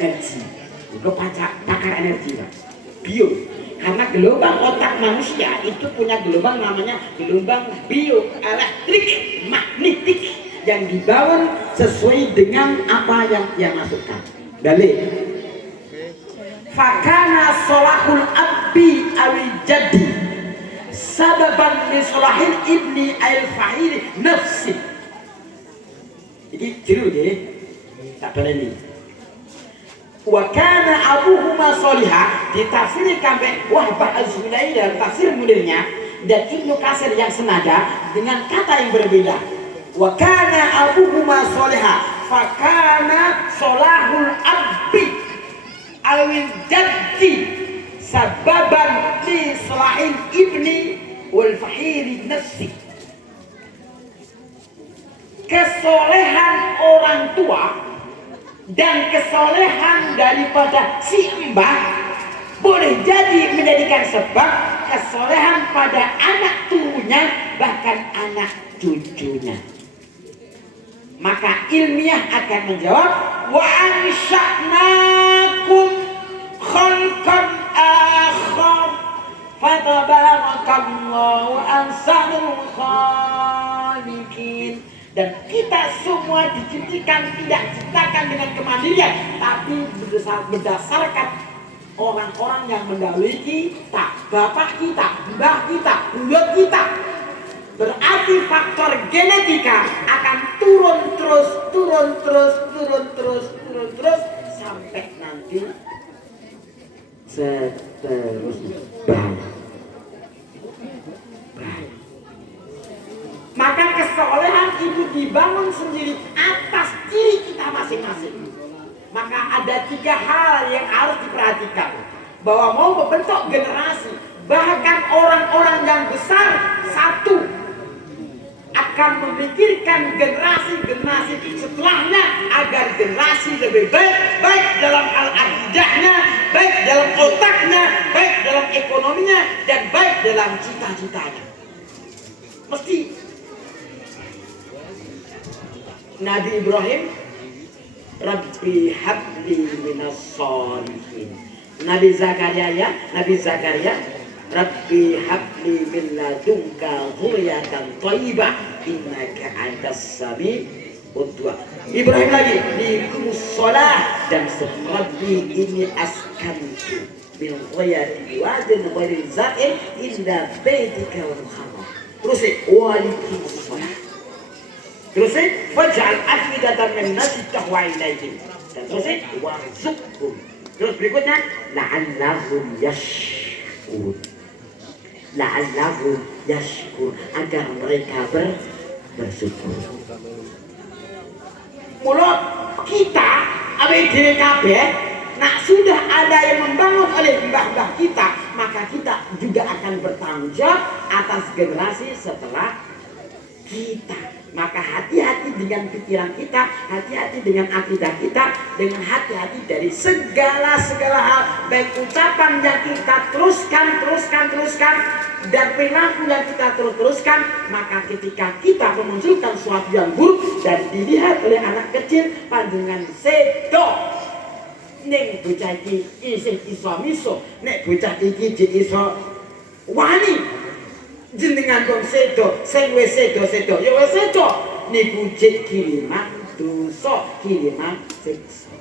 energi. Itu pakar energi, Pak. Bio. Karena gelombang otak manusia itu punya gelombang namanya gelombang bioelektrik magnetik yang dibangun sesuai dengan apa yang dia masukkan. Dalil. Fakana solahul abbi awi jadi sababan min solahil ibni al fahiri nafsi. Jadi jeru deh. Tak boleh ini. Wa kana abuhuma solihah ditafsirkan oleh Wahbah Az-Zunaidi dalam tafsir munirnya dan Ibnu Katsir yang senada dengan kata yang berbeda. Wa kana abuhuma solihah fakana solahul abbi awil jaddi sababan li solahil ibni wal fahiri nafsi. Kesolehan orang tua dan kesolehan daripada si mbah boleh jadi menjadikan sebab kesolehan pada anak turunya bahkan anak cucunya. Maka ilmiah akan menjawab wa ansha'nakum khalqan akhar fatabarakallahu ahsanul khaliqin. Dan kita semua diciptakan tidak diciptakan dengan kemandirian, tapi berdasarkan orang-orang yang mendahului kita, bapak kita, mbah kita, buyut kita. Berarti faktor genetika akan turun terus sampai nanti seterusnya. Maka kesolehan itu dibangun sendiri atas diri kita masing-masing. Maka ada 3 hal yang harus diperhatikan. Bahwa mau membentuk generasi, bahkan orang-orang yang besar, satu akan memikirkan generasi setelahnya agar generasi lebih baik dalam hal akidahnya, baik dalam otaknya, baik dalam ekonominya, dan baik dalam cita-citanya. Mesti Nabi Ibrahim, Rabbi habli minas sholihin. Nabi Zakaria, Rabbi habli min ladunka dzurriyyatan thayyibah innaka antas sami'ud du'a. Ibrahim lagi, liqumus shalah dan Rabbi ini askantu min ghayati wadin ghairi za'in inda baitika wal muharram. Terus waliqumus shalah. Terus faj'al afidatan min nasi tahwa ilaihim. Dan terus warzuqhum. Terus berikutnya la'allahum yashkur. La'allahum yashkur agar mereka bersyukur. Mula kita awake dhewe kabeh nak sudah ada yang membangun oleh mbah-mbah kita, maka kita juga akan bertanggung jawab atas generasi setelah kita. Maka hati-hati dengan pikiran kita, hati-hati dengan akidah kita, dengan hati-hati dari segala hal, baik ucapan yang kita teruskan dan perilaku yang kita teruskan. Maka ketika kita memunculkan sesuatu yang buruk dan dilihat oleh anak kecil, panjenengan sedo ning bocah iki isih iso miso, nek bocah iki iso wani jenengan dong sedo, sing wis sedo, ya wis sedo niku jek kiriman dosa, kiriman siksa.